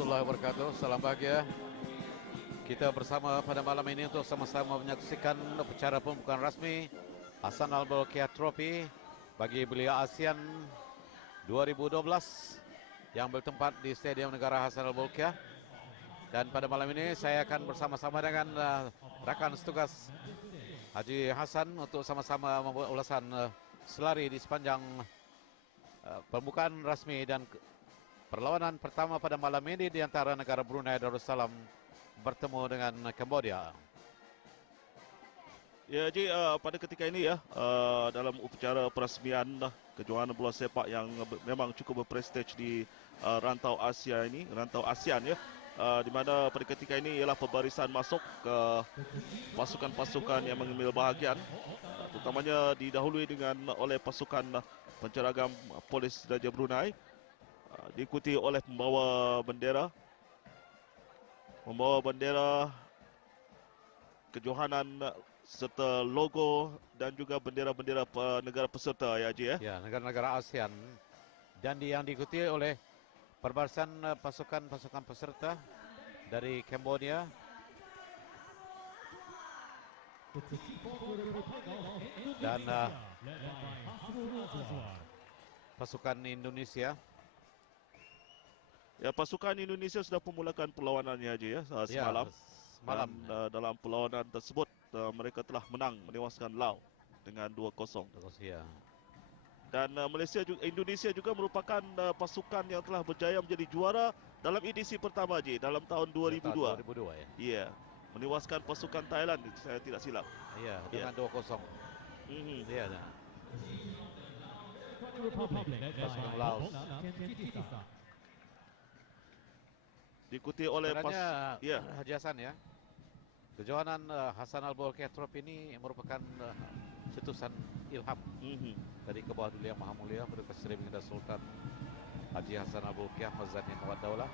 warahmatullahi wabarakatuh. Salam bahagia. Kita bersama pada malam ini untuk sama-sama menyaksikan upacara pembukaan rasmi Hassan Al-Bolkiah Trophy bagi belia ASEAN 2012 yang bertempat di Stadium Negara Hassan Al-Bolkiah. Dan pada malam ini saya akan bersama-sama dengan rakan setugas Haji Hassan untuk sama-sama membuat ulasan selari di sepanjang pembukaan rasmi dan perlawanan pertama pada malam ini di antara negara Brunei Darussalam bertemu dengan Cambodia. Ya, Haji, pada ketika ini ya, dalam upacara peresmian kejohanan bola sepak yang memang cukup berprestij di rantau Asia ini, rantau ASEAN ya, di mana pada ketika ini ialah pembarisan masuk ke pasukan-pasukan yang mengambil bahagian, terutamanya didahului oleh pasukan penceragam polis Raja Brunei, diikuti oleh membawa bendera kejohanan serta logo dan juga bendera-bendera negara peserta ya Haji ya. Ya, negara-negara ASEAN dan yang diikuti oleh perbarisan pasukan-pasukan peserta dari Cambodia dan pasukan Indonesia. Ya, pasukan Indonesia sudah memulakan perlawanannya Haji ya semalam. Semalam. Dalam perlawanan tersebut mereka telah menang menewaskan Laos dengan 2-0. Ya. Dan Indonesia juga merupakan pasukan yang telah berjaya menjadi juara dalam edisi pertama Haji dalam tahun 2002. Tahun 2002 ya. Iya, menewaskan pasukan Thailand saya tidak silap. Iya, dengan 2-0. Iya. Pasukan Laos. Diikuti oleh Haji Hassan ya. Kejohanan Hassan Al-Bolkiah Trophy ini merupakan cetusan ilham dari Kebawah Duli Yang Maha Mulia Pendeta Seri Baginda Sultan Haji Hassan Al-Bolkiah Mazanin Wad Daulah,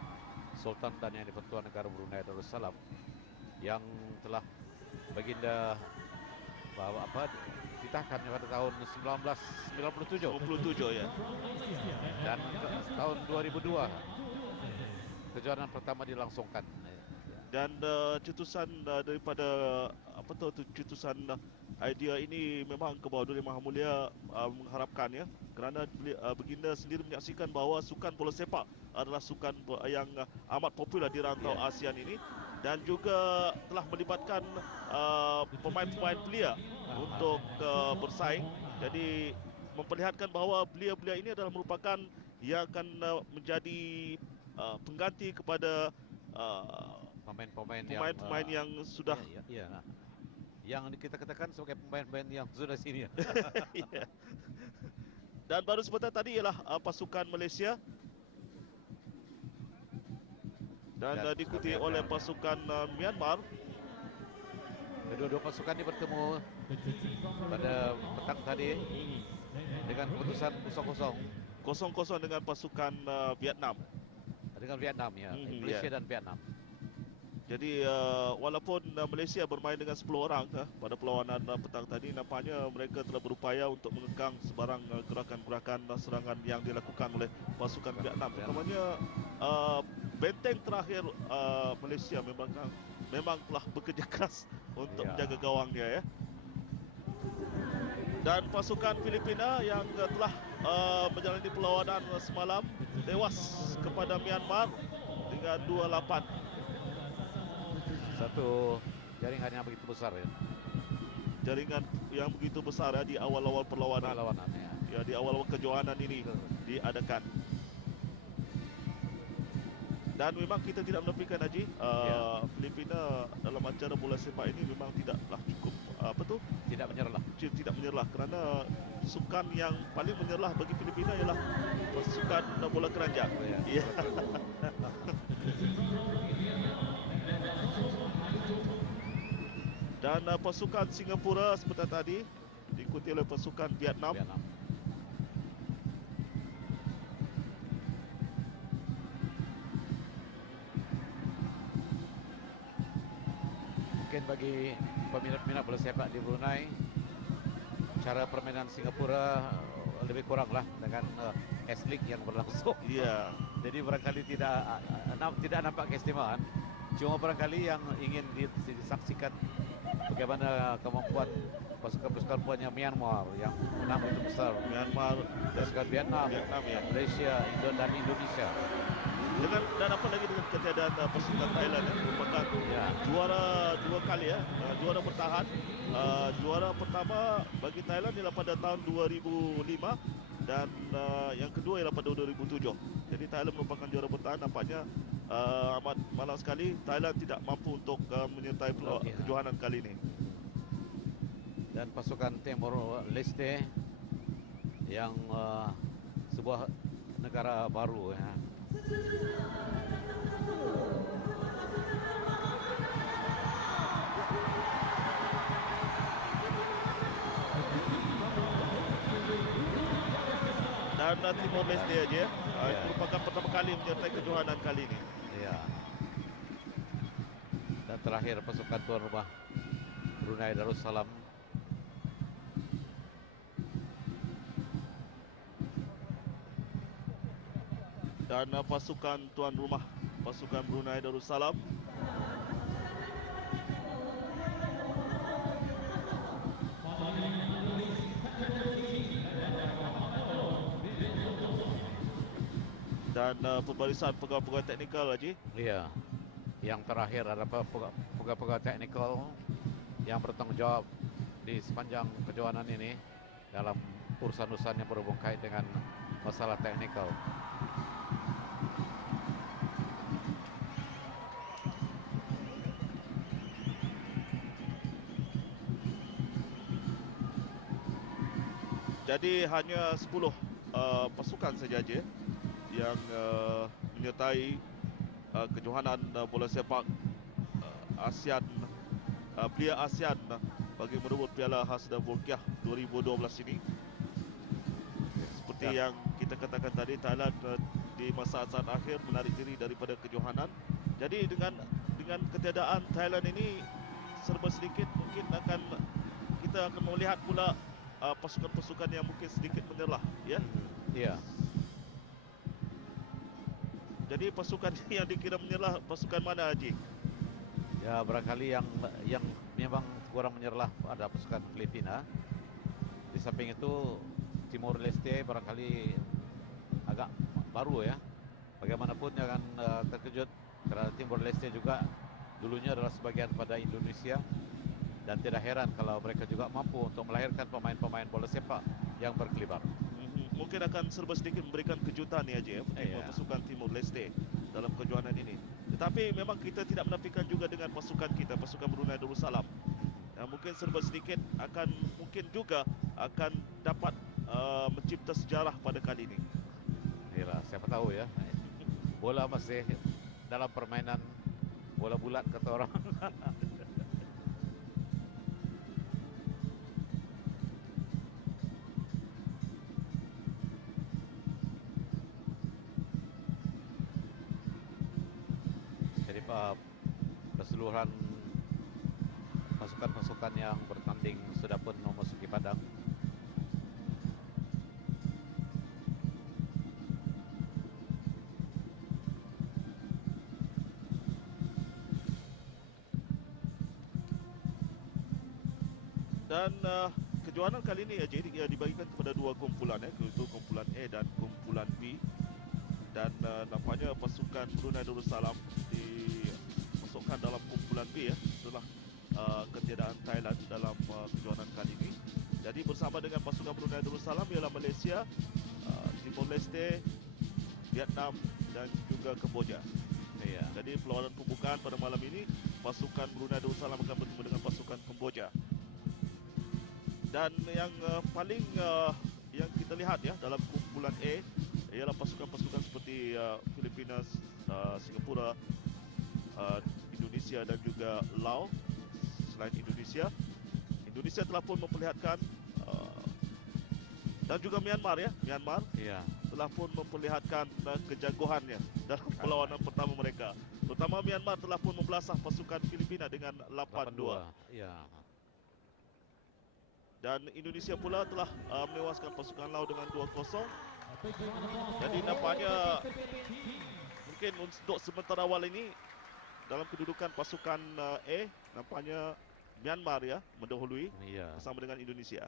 Sultan dan Yang di-Pertuan Negara Brunei Darussalam, yang telah Baginda dititahkan pada tahun 1997 ya. Dan tahun 2002 kejohanan pertama dilangsungkan. Dan cetusan daripada cetusan idea ini memang Kebawah Duli Maha Mulia mengharapkan ya, kerana Baginda sendiri menyaksikan bahawa sukan bola sepak adalah sukan yang amat popular di rantau ASEAN ini, dan juga telah melibatkan pemain-pemain belia untuk bersaing. Jadi memperlihatkan bahawa belia-belia ini adalah merupakan yang akan menjadi pengganti kepada pemain-pemain yang sudah yang kita katakan sebagai pemain-pemain yang sudah senior. Dan baru sebentar tadi ialah pasukan Malaysia dan diikuti oleh pasukan Myanmar. Kedua-dua pasukan ini bertemu pada petang tadi dengan keputusan 0-0 dengan pasukan Vietnam. Dengan Vietnam ya, Malaysia dan Vietnam. Jadi walaupun Malaysia bermain dengan 10 orang pada perlawanan petang tadi, nampaknya mereka telah berupaya untuk mengekang sebarang gerakan-gerakan serangan yang dilakukan oleh pasukan Vietnam. Terutamanya benteng terakhir Malaysia memang telah bekerja keras untuk menjaga gawangnya ya. Dan pasukan Filipina yang telah menjalani perlawanan semalam tewas kepada Myanmar dengan 2-8. Satu jaringan yang begitu besar ya. Jaringan yang begitu besar ya di awal-awal perlawanan ya, di awal-awal kejohanan ini diadakan. Dan memang kita tidak menafikan Haji, Filipina dalam acara bola sepak ini memang tidaklah cukup tidak menyerah kerana sukan yang paling menyerah bagi Filipina ialah sukan bola keranjang. Dan pasukan Singapura seperti tadi diikuti oleh pasukan Vietnam. Mungkin bagi peminat-peminat bola sepak di Brunei, cara permainan Singapura lebih kurang lah dengan S-League yang berlangsung. Iya. Jadi barangkali tidak nampak keistimewaan. Cuma barangkali yang ingin disaksikan bagaimana kemampuan pasukan-pasukan punya Myanmar yang menang itu besar. Myanmar Pasukan Vietnam, ya. Malaysia, dan Indonesia. Dan apa lagi dengan ketiadaan pasukan Thailand yang merupakan juara 2 kali ya, juara bertahan. Juara pertama bagi Thailand ialah pada tahun 2005 dan yang kedua ialah pada 2007. Jadi Thailand merupakan juara bertahan. Nampaknya amat malang sekali Thailand tidak mampu untuk menyertai kejohanan kali ini. Dan pasukan Timor Leste yang sebuah negara baru ya. Dan Timor Leste aja merupakan pertama kali menyertai kejohanan kali ini. Ya. Dan terakhir pasukan tuan rumah Brunei Darussalam. Dan pasukan tuan rumah, pasukan Brunei Darussalam. Dan pembarisan pegawai-pegawai teknikal Haji. Iya. Yang terakhir adalah pegawai-pegawai teknikal yang bertanggung jawab di sepanjang kejohanan ini dalam urusan-urusan yang berhubung kait dengan masalah teknikal. Jadi hanya 10 pasukan saja yang menyertai kejohanan bola sepak ASEAN, Belia ASEAN bagi merebut Piala Hasda Bolkiah 2012 ini. Seperti yang kita katakan tadi, Thailand di masa-masa akhir menarik diri daripada kejohanan. Jadi dengan ketiadaan Thailand ini serba sedikit mungkin kita akan melihat pula pasukan-pasukan yang mungkin sedikit menyerah ya. Iya. Jadi pasukan yang dikira menyerah pasukan mana Haji? Ya barangkali yang memang kurang menyerah ada pasukan Filipina. Di samping itu Timor Leste barangkali agak baru ya. Bagaimanapun jangan terkejut karena Timor Leste juga dulunya adalah sebagian pada Indonesia. Dan tidak heran kalau mereka juga mampu untuk melahirkan pemain-pemain bola sepak yang berkelibar. Mungkin akan serba sedikit memberikan kejutan ya Haji ya, pasukan Timor Leste dalam kejohanan ini. Tetapi memang kita tidak menafikan juga dengan pasukan kita, pasukan Brunei Darussalam. Mungkin serba sedikit mungkin juga akan dapat mencipta sejarah pada kali ini. Yalah, siapa tahu ya. Bola masih dalam permainan bola bulat kata orang. Keseluruhan pasukan-pasukan yang bertanding sudah pun memasuki padang. Dan kejohanan kali ini dibagikan kepada dua kumpulan yaitu kumpulan A dan kumpulan B. Dan nampaknya pasukan Brunei Darussalam dimasukkan dalam kumpulan B ya setelah ketiadaan Thailand dalam kejohanan kali ini. Jadi bersama dengan pasukan Brunei Darussalam ialah Malaysia, Timor Leste, Vietnam dan juga Kemboja. Iya. Jadi perlawanan pembukaan pada malam ini pasukan Brunei Darussalam akan bertemu dengan pasukan Kemboja. Dan yang paling yang kita lihat ya dalam kumpulan A ialah pasukan-pasukan seperti Filipina, Singapura, Indonesia dan juga Laos. Selain Indonesia telah pun memperlihatkan dan juga Myanmar telah pun memperlihatkan kejagoannya dalam perlawanan pertama mereka. Terutama Myanmar telah pun membelasah pasukan Filipina dengan 8-2. Ya. dan Indonesia pula telah menewaskan pasukan Laos dengan 2-0. Jadi nampaknya mungkin untuk sementara awal ini dalam kedudukan pasukan A, nampaknya Myanmar ya mendahului bersama dengan Indonesia.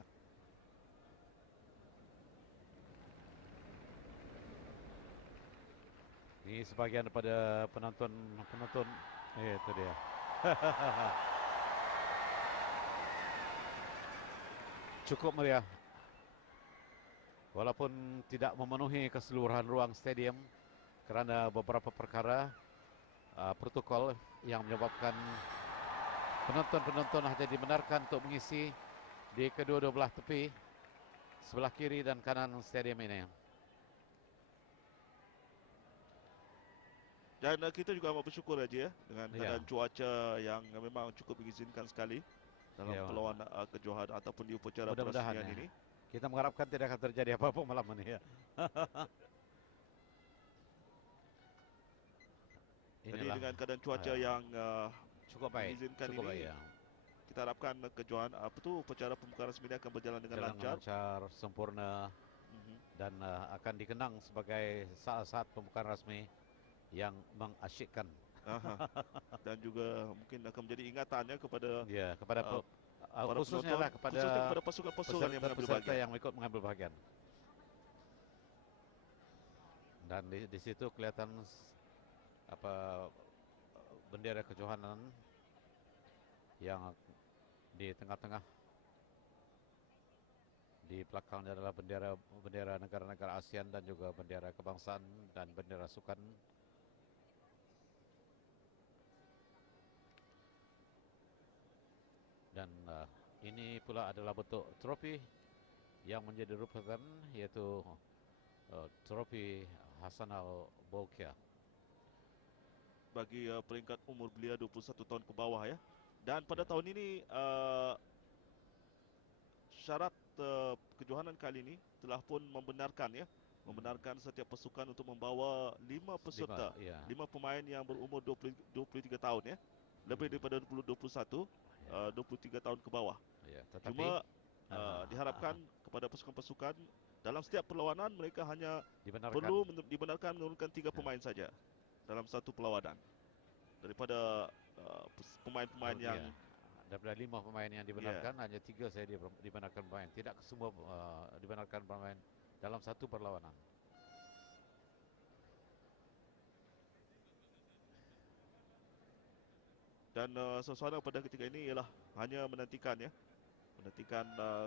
Ini sebagian daripada penonton itu dia. Cukup meriah. Walaupun tidak memenuhi keseluruhan ruang stadium kerana beberapa perkara protokol yang menyebabkan penonton-penonton hanya dibenarkan untuk mengisi di kedua-dua belah tepi sebelah kiri dan kanan stadium ini. Dan kita juga amat bersyukur aja ya dengan keadaan cuaca yang memang cukup mengizinkan sekali dalam perlawanan kejohanan ataupun di upacara perasmian ini. Kita mengharapkan tidak akan terjadi apa-apa malam ini ya. Jadi dengan keadaan cuaca yang cukup baik, mengizinkan ini, kita harapkan kejohanan upacara pembukaan resmi ini akan berjalan dengan lancar, sempurna, dan akan dikenang sebagai saat-saat pembukaan resmi yang mengasyikkan. Dan juga mungkin akan menjadi ingatan ya kepada khususnya kepada pasukan-pasukan yang mengambil bahagian. Yang ikut mengambil bahagian. Dan di situ kelihatan bendera kejohanan yang di tengah-tengah. Di belakangnya adalah bendera negara-negara ASEAN dan juga bendera kebangsaan dan bendera sukan. Dan ini pula adalah bentuk trofi yang menjadi rupakan, yaitu trofi Hassanal Bolkiah bagi peringkat umur belia 21 tahun ke bawah ya. Dan pada tahun ini syarat kejohanan kali ini telah pun membenarkan setiap pasukan untuk membawa 5 peserta, 5 pemain yang berumur 23 tahun ya. Lebih daripada 21, 23 tahun ke bawah. Cuma diharapkan kepada pasukan-pasukan dalam setiap perlawanan mereka hanya perlu dibenarkan menurunkan 3 pemain saja dalam satu perlawanan. Daripada pemain-pemain yang daripada 5 pemain yang dibenarkan, hanya 3 saja dibenarkan pemain. Tidak semua dibenarkan pemain dalam satu perlawanan. Dan suasana pada ketika ini ialah hanya menantikan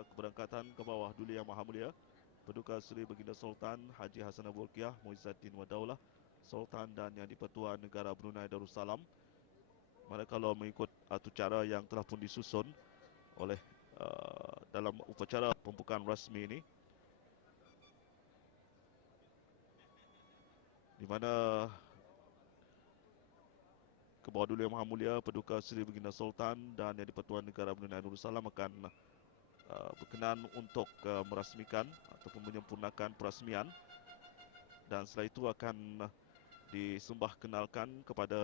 keberangkatan ke bawah Duli Yang Maha Mulia Paduka Seri Baginda Sultan Haji Hassanal Bolkiah Muizzaddin Wadaulah Sultan dan Yang di-Pertuan Negara Brunei Darussalam, manakala mengikut acara yang telah pun disusun oleh dalam upacara pembukaan rasmi ini, di mana ke bawah Duli Yang Maha Mulia Paduka Seri Baginda Sultan dan Yang di-Pertuan Negara Brunei Darussalam akan berkenan untuk merasmikan ataupun menyempurnakan perasmian, dan setelah itu akan disembah kenalkan kepada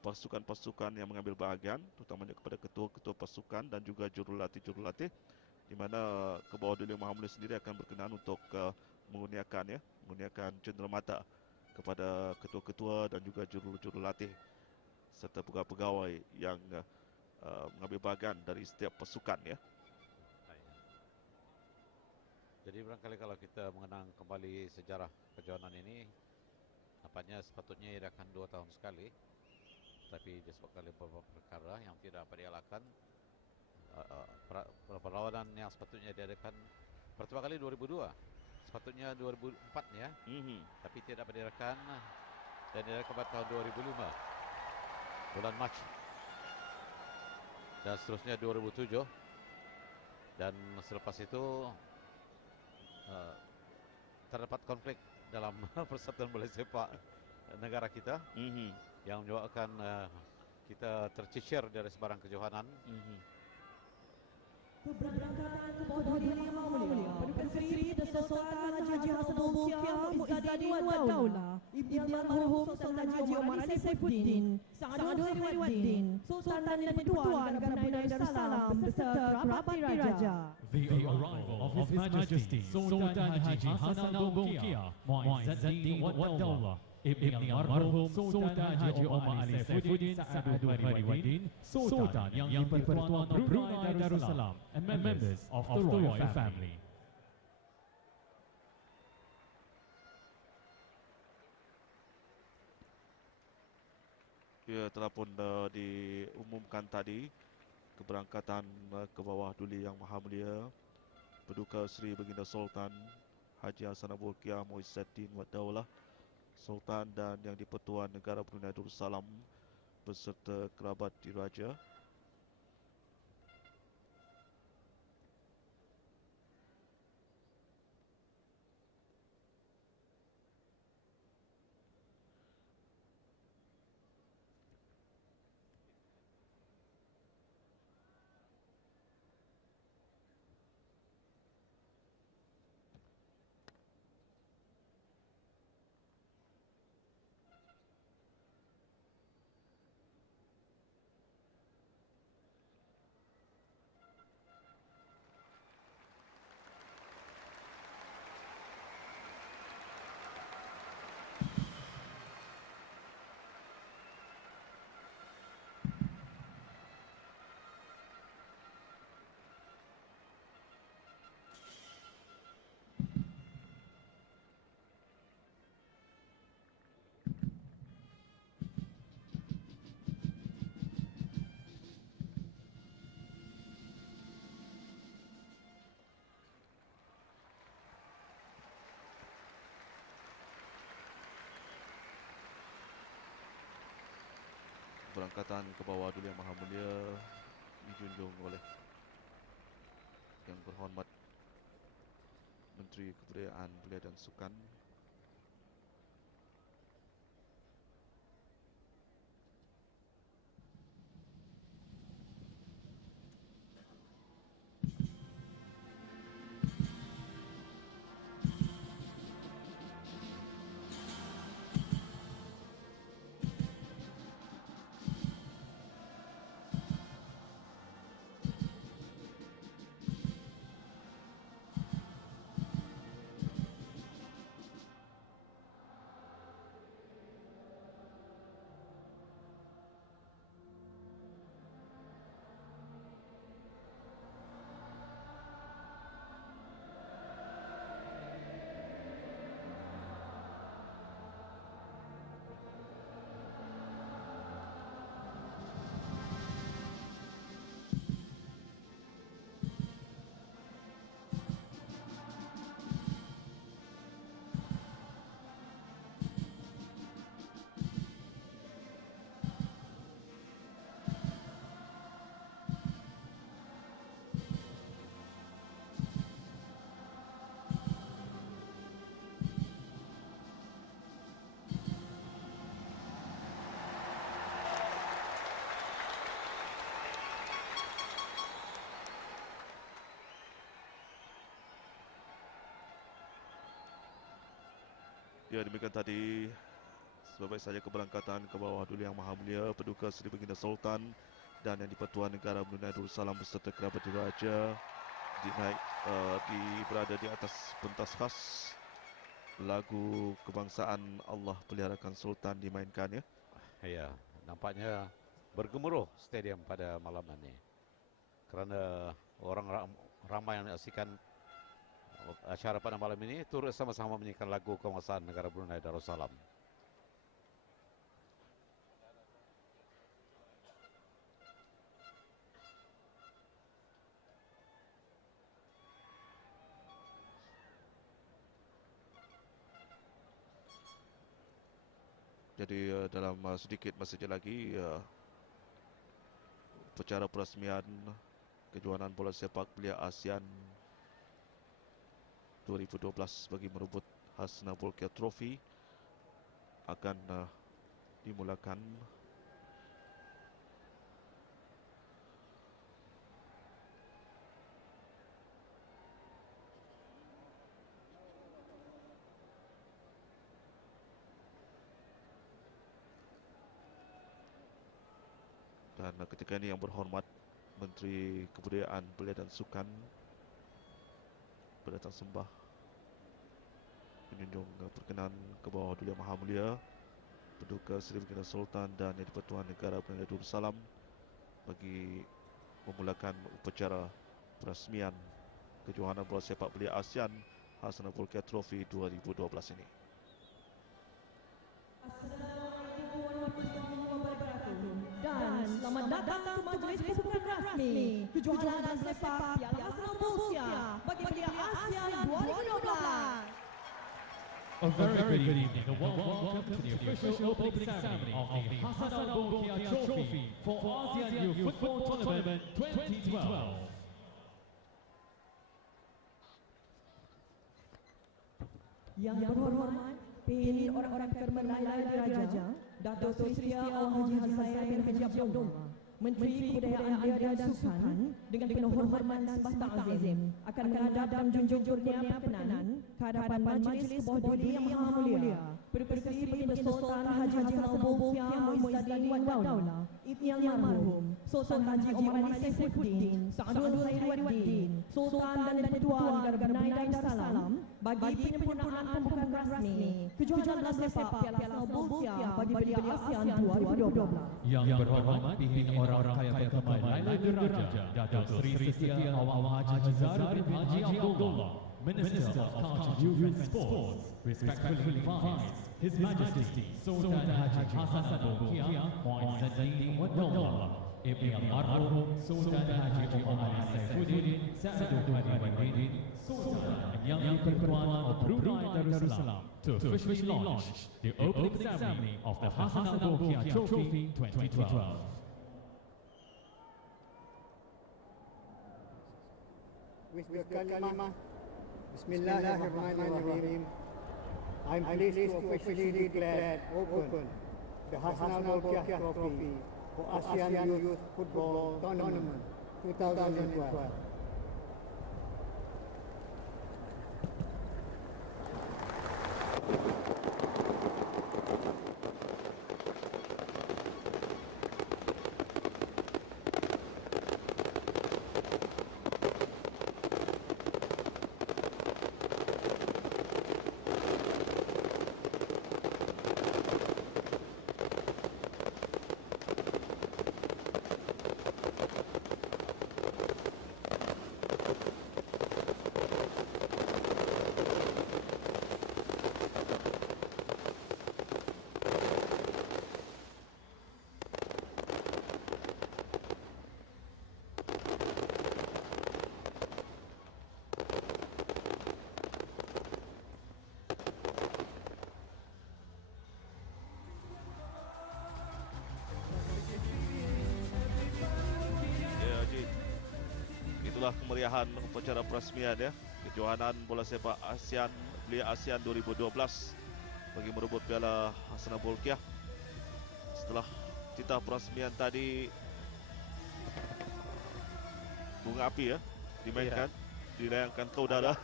pasukan-pasukan yang mengambil bahagian, terutamanya kepada ketua-ketua pasukan dan juga jurulatih-jurulatih, di mana ke bawah Duli Yang Maha Mulia sendiri akan berkenan untuk mengurniakan cenderamata kepada ketua-ketua dan juga jurulatih serta pegawai-pegawai yang mengambil bahagian dari setiap pasukan ya. Jadi barangkali kalau kita mengenang kembali sejarah kejohanan ini, nampaknya sepatutnya ia akan 2 tahun sekali, tapi disebabkan beberapa perkara yang tidak dapat dielakkan, perlawanan yang sepatutnya diadakan pertama kali 2002, sepatutnya 2004 ya, tapi tidak dapat diadakan dan diadakan pada tahun 2005 bulan Mac, dan seterusnya 2007, dan selepas itu terdapat konflik dalam Persatuan Bola Sepak negara kita yang menyebabkan kita tercicir dari sebarang kejohanan. Keberangkatan ke bawah Duli Yang Maha Mulia Paduka Seri Baginda Sultan Haji Hassanal Bolkiah Muizzaddin Wadaulah Ibni almarhum Sultan Haji Omar Ali Saifuddin, Saadul Khairuddin, Sultan dan Pertuan Negara Brunei Darussalam beserta kerabat diraja. The arrival of His Majesty Sultan Haji Hassan al-Bolkiah Muizzuddin Wad-Daulah Ibni almarhum Sultan Haji Omar Ali Saifuddin Saadul Khairuddin, Sultan yang di-Pertuan Brunei Darussalam and members of the royal family. Ya, telah pun diumumkan tadi keberangkatan ke bawah Duli Yang Maha Mulia Paduka Seri Baginda Sultan Haji Hassan al-Bolkiah Muizzuddin Wad-Daulah, Sultan dan Yang di-Pertuan Negara Brunei Darussalam beserta kerabat diraja. Berangkatan ke bawah Duli Yang Maha Mulia dijunjung oleh Yang Berhormat Menteri Kebudayaan Belia dan Sukan Ya, demikian tadi sebaik saja keberangkatan ke bawah Duli Yang Maha Mulia Paduka Seri Baginda Sultan dan Yang di-Pertuan Negara Brunei Darussalam beserta kerabat diraja berada di atas pentas khas. Lagu kebangsaan Allah Peliharakan Sultan dimainkan, ya. Ya, nampaknya bergemuruh stadium pada malam ini kerana ramai yang menyaksikan acara pada malam ini turut sama-sama menyanyikan lagu kebangsaan negara Brunei Darussalam. Jadi dalam sedikit masa lagi upacara perasmian kejuaraan bola sepak belia ASEAN 2012 bagi merebut Hassan al-Bolkiah Trophy akan dimulakan. Dan ketika ini Yang Berhormat Menteri Kebudayaan Belia dan Sukan berdatang sembah menjunjung perkenan ke bawah Duli Yang Maha Mulia Paduka Seri Baginda Sultan dan Yang di-Pertuan Negara Brunei Darussalam bagi memulakan upacara perasmian kejohanan bola sepak belia ASEAN Hassanal Bolkiah Trophy 2012 ini. Dan selamat datang ke majlis pembukaan rasmi kejohanan sepak Piala Hassanal Bolkiah bagi belia ASEAN 2012. A very good evening and welcome to the official opening ceremony of the Hassanal Bolkiah Trophy for ASEAN Youth Football Tournament 2012. Yang berhormat Pemimpin orang-orang Permenai Diraja Dato' Seri Setia Al-Haji Hazayan bin Haji Abdullah Menteri Kebudayaan Belia dan Sukan dengan penuh hormat dan sembah ta'zim akan menghadap dan junjung kurnia perkenan ke hadapan Majlis Kebawah Yang Maha Mulia Paduka Seri Baginda Sultan Haji Hassanal Bolkiah Muizzaddin Wad Daulah Yang Marhum Sultan Haji Omar Ali Saifuddin Sa'adul Khairuddin Sultan dan Pertuan Negara Brunei Darussalam bagi penyempurnaan pembukaan rasmi kejohanan sepak Piala Hassanal Bolkiah bagi belia ASEAN 2012. Yang berhormat Pimpinan orang kaya pertama Laila Diraja Dato' Seri Setia Al Haji Hazaruddin Haji Abdullah Minister of Culture, Youth and Sports respectfully invites His Majesty Sultan Haji Hassanal Bolkiah Muizzaddin Wad Daulah Ibn Al-Marhum Sultan Haji Omar Ali Saifuddin Sa'adul Khairuddin Sultan Yang di-Pertuan of Brunei Darussalam to officially launch the opening ceremony of the Hassanal Bolkiah Trophy 2012. With the kalimah, Bismillahirrahmanirrahim, I'm pleased to officially declare open the Hassanal Bolkiah Trophy for ASEAN Youth Football Tournament 2012. Itulah kemeriahan upacara perasmian ya kejohanan bola sepak ASEAN Belia ASEAN 2012 bagi merebut Piala Hassanal Bolkiah. Setelah titah perasmian tadi bunga api ya dimainkan, dilayangkan ke udara.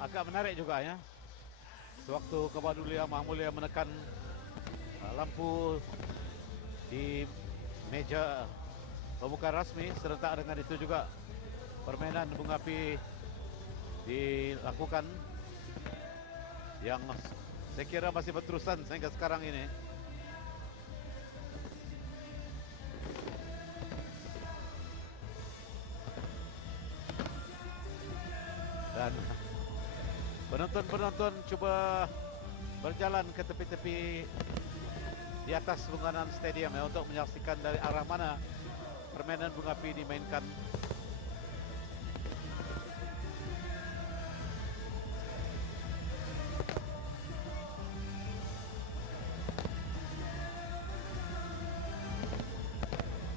Agak menarik juga ya. Sewaktu Kebawah Duli Yang Maha Mulia menekan lampu di meja pembukaan rasmi, serentak dengan itu juga permainan bunga api dilakukan yang saya kira masih berterusan sehingga sekarang ini. Dan penonton-penonton cuba berjalan ke tepi-tepi di atas bangunan stadium ya untuk menyaksikan dari arah mana permainan bunga api dimainkan.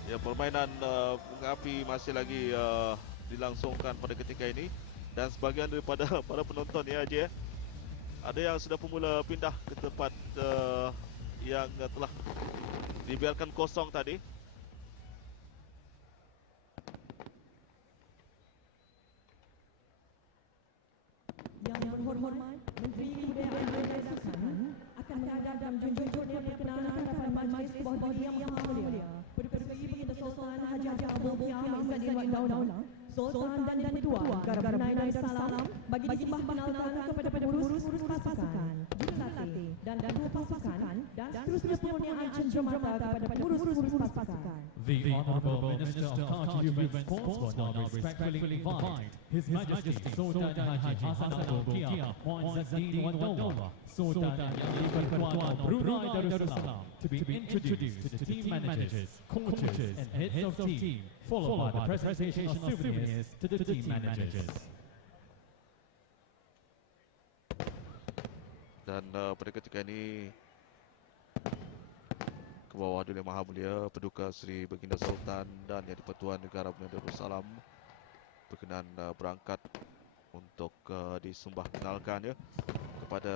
Ya, permainan bunga api masih lagi dilangsungkan pada ketika ini dan sebagian daripada para penonton ya Haji, ada yang sudah pemula pindah ke tempat yang telah dibiarkan kosong tadi. Yang berhormat Menteri Kebudayaan Belia dan Sukan akan menghadap dan junjung kurnia perkenanan kepada Majlis Kebawah Yang Maha Mulia Paduka Seri Baginda Sultan Sultan dan Petua Negara Brunei Darussalam bagi disembah kenalkan kepada pengurus pasukan, jurulatih dan dua pasukan dan seterusnya pengurniaan cenderamata kepada pengurus pasukan. The Honorable Minister of Culture, Youth and Sports will now respectfully invite His Majesty Sultan Haji Hassan Al-Bolkiah Mu'izzuddin Wad Dawlah, Sultan Yang di-Pertuan of Brunei Darussalam, to be introduced to team managers, coaches and heads of team, followed by the presentation of souvenirs to the team managers. Dan pada ketika ini ke bawah Duli Maha Mulia Paduka Seri Baginda Sultan dan Yang di-Pertuan Negara Brunei Darussalam berkenan berangkat untuk disembah kenalkan ya kepada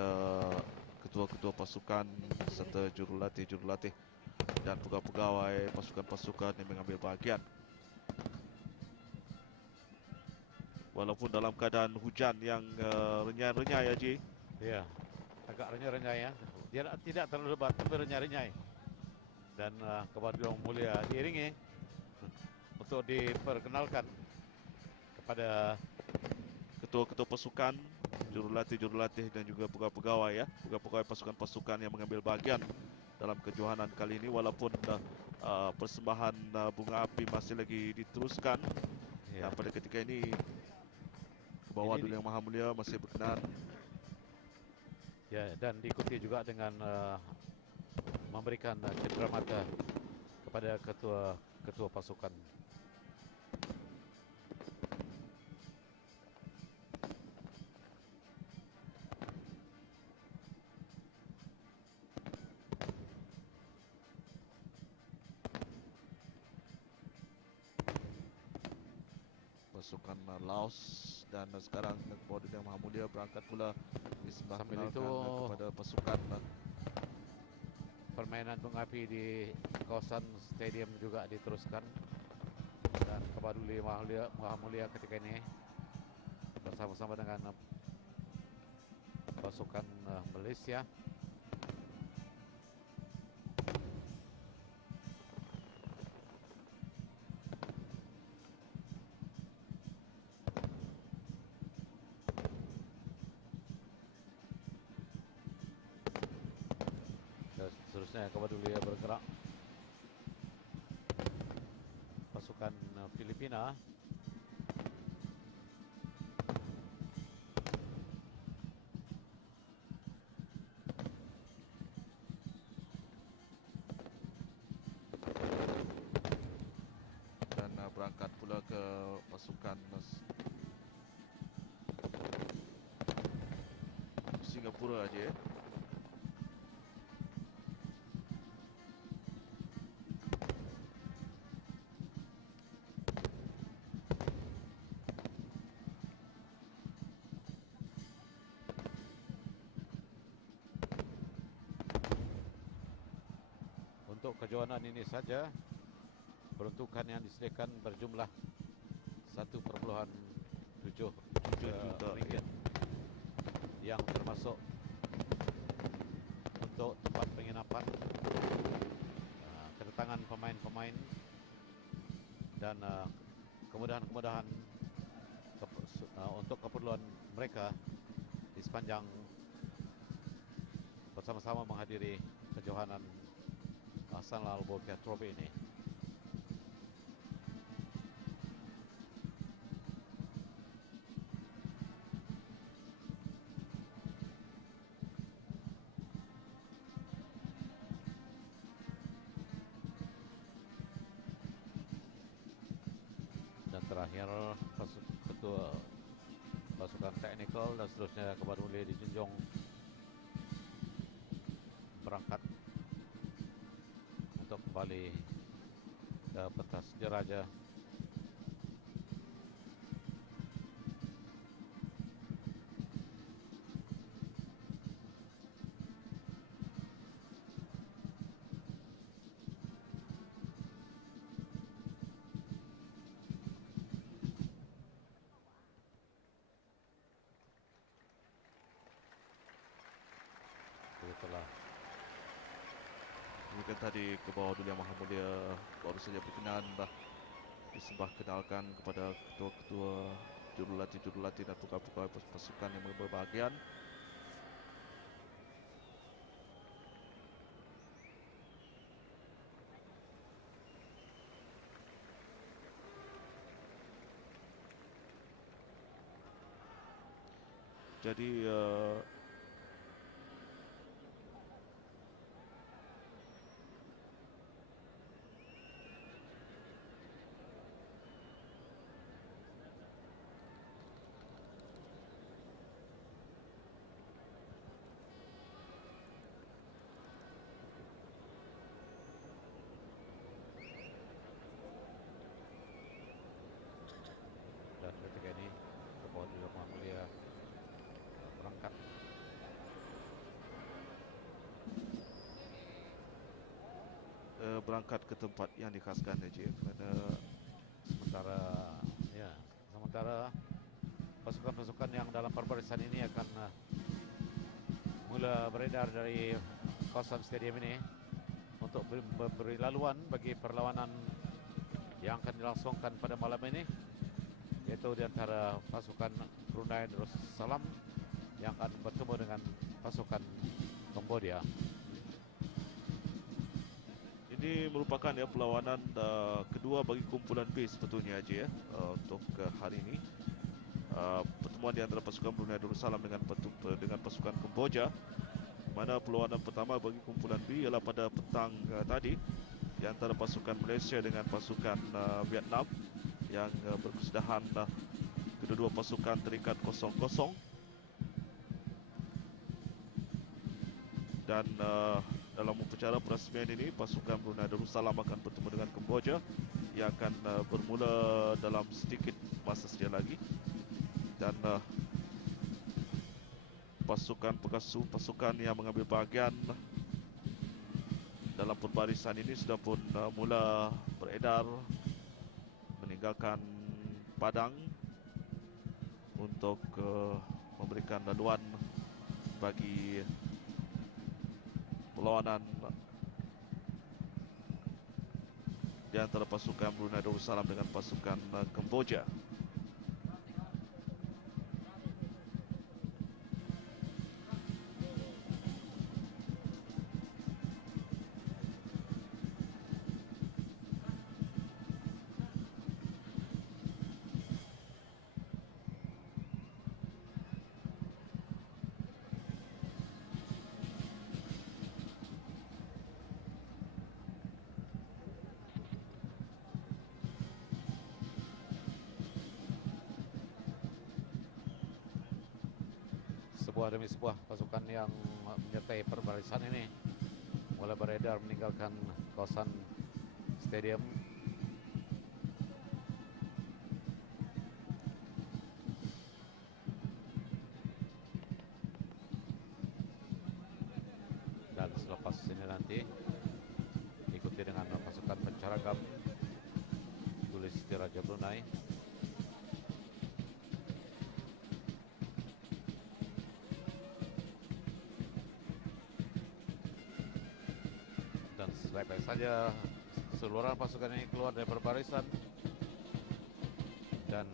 ketua-ketua pasukan serta jurulatih dan pegawai-pegawai pasukan-pasukan yang mengambil bahagian. Walaupun dalam keadaan hujan yang renyai-renyai, Haji. Ya, agak renyai-renyai ya. Dia tidak terlalu lebat, tapi renyai-renyai. Dan Kabar Yang Mulia diiringi untuk diperkenalkan kepada ketua-ketua pasukan, jurulatih dan juga pegawai-pegawai ya, pegawai pasukan-pasukan yang mengambil bahagian dalam kejohanan kali ini. Walaupun persembahan bunga api masih lagi diteruskan, ya. pada ketika ini ke bawah Duli Yang Maha Mulia masih berkenan ya, dan diikuti juga dengan memberikan cenderamata kepada ketua pasukan. pasukan Laos, dan sekarang ke bawah Duli Yang Maha Mulia berangkat pula disembah Sambil kenalkan itu, kepada pasukan. Permainan bunga api di kawasan stadium juga diteruskan, dan Kabar Duli Maha Mulia ketika ini bersama-sama dengan pasukan Malaysia dan seterusnya. Kabar Duli bergerak pasukan Filipina. Dan berangkat pula ke pasukan Singapura aja ya. Untuk kejohanan ini saja, peruntukan yang disediakan berjumlah 1,7 juta ringgit, yang termasuk untuk tempat penginapan, kedatangan pemain-pemain, dan kemudahan-kemudahan untuk keperluan mereka di sepanjang bersama-sama menghadiri kejohanan Hassan Al-Bolkiah Trophy ini. Dan terakhir ketua pasukan teknikal dan seterusnya Kabar Duli dijunjung berangkat untuk kembali ke pentas diraja. Begitulah. Demikian tadi ke bawah Duli Yang Maha Mulia baru saja berkenan disembah kenalkan kepada ketua-ketua, jurulatih dan pegawai pasukan yang berbahagian. Jadi Dan ketika ini ke bawah Duli Yang Maha Mulia berangkat. berangkat ke tempat yang dikhaskan saja, kerana sementara pasukan-pasukan yang dalam perbarisan ini akan mula beredar dari kawasan stadium ini untuk memberi laluan bagi perlawanan yang akan dilangsungkan pada malam ini, yaitu di antara pasukan Brunei Darussalam yang akan bertemu dengan pasukan Kamboja. ini merupakan perlawanan kedua bagi kumpulan B sebetulnya Haji untuk hari ini. Pertemuan di antara pasukan Brunei Darussalam dengan pasukan Kamboja, mana perlawanan pertama bagi kumpulan B ialah pada petang tadi di antara pasukan Malaysia dengan pasukan Vietnam yang berkesudahan kedua-dua pasukan terikat 0-0. Dan dalam upacara perasmian ini, pasukan Brunei Darussalam akan bertemu dengan Kamboja yang akan bermula dalam sedikit masa saja lagi. Dan pasukan yang mengambil bahagian dalam perbarisan ini sudah pun mula beredar meninggalkan padang untuk memberikan laluan bagi perlawanan di antara pasukan Brunei Darussalam dengan pasukan Kamboja. Sebuah demi sebuah pasukan yang menyertai perbarisan ini mulai beredar meninggalkan kawasan stadium. Dan selepas ini nanti diikuti dengan pasukan pencaragam Duli Siti Raja Brunei. Baik-baik saja seluruh pasukan ini keluar dari perbarisan, dan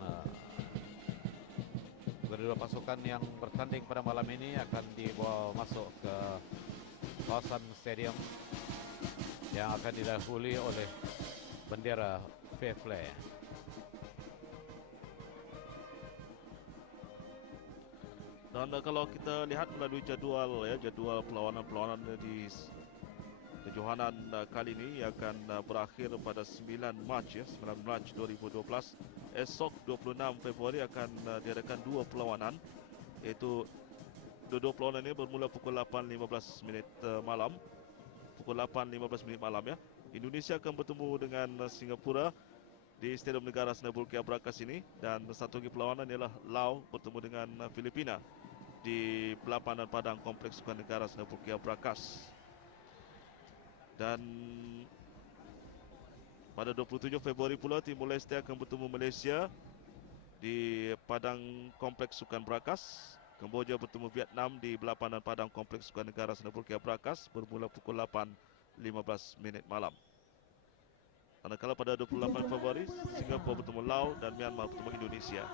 kedua pasukan yang bertanding pada malam ini akan dibawa masuk ke kawasan stadium yang akan didahului oleh bendera fair play. Dan kalau kita lihat melalui jadual perlawanan di kejohanan kali ini akan berakhir pada 9 Mac 2012. Esok 26 Februari akan diadakan dua perlawanan, iaitu dua perlawanan ini bermula pukul 8.15 malam. Pukul 8.15 malam ya. Indonesia akan bertemu dengan Singapura di Stadium Negara Sdn Bhd Brakas ini, dan satu lagi perlawanan ialah Laos bertemu dengan Filipina di Pelapanan Padang Kompleks Sukan Negara Sdn Bhd Brakas. Dan pada 27 Februari pula Timor Leste akan bertemu Malaysia di Padang Kompleks Sukan Brakas. Kamboja bertemu Vietnam di Pelapanan Padang Kompleks Sukan Negara Sdn Bhd Brakas bermula pukul 8.15 malam. Manakala pada 28 Februari, Singapura bertemu Laos dan Myanmar bertemu Indonesia.